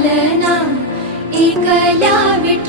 ചലനം ഈ കലാവിട